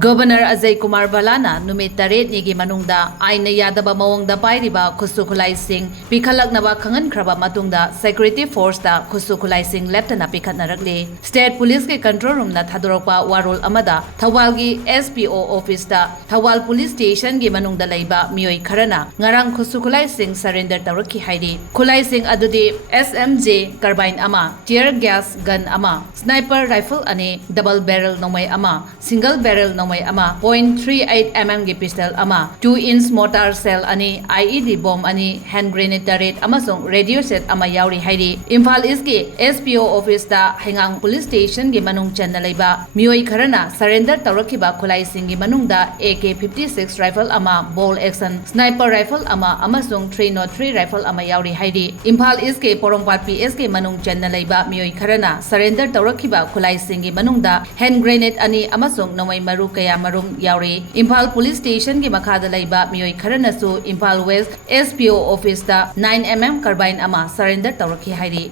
Governor Ajay Kumar Balana numit taret nigi manungda aina yadaba mawongda pairiba Khutlaising Pikhatnaba Khanghankhraba Matungda Security Force da Khutlaising Leptana Pikhatnarakli State Police ke control room na thadorokpa warol amada Thawal gi SPO office da Thawal Police Station gi manungda laiba mioi kharana ngarang Khutlaising surrender tawraki hairi Khutlaising adudi SMJ carbine ama tear gas gun ama sniper rifle ane double barrel nomai ama single barrel nomai ama .38 mm gi pistol ama 2-inch mortar shell ani IED bomb ani hand grenade turret amasung radio set ama yauri hairi Imphal East gi SPO office da Hengang police station gi manung channa leiba mioi kharana surrender tawrakhiba Khutlaising gi manungda AK-56 rifle ama bolt action sniper rifle ama amasung 303 rifle ama yauri hairi Imphal East gi Porongpat PS gi manung channa leiba mioi kharana surrender tawrakhiba Khutlaising gi manungda hand grenade ani amasung nomai maru kaya marum yauri Imphal Police Station gi makhada laiba mioi kharanasu Imphal West SPO office da 9 mm carbine ama surrender tawrakhi hairi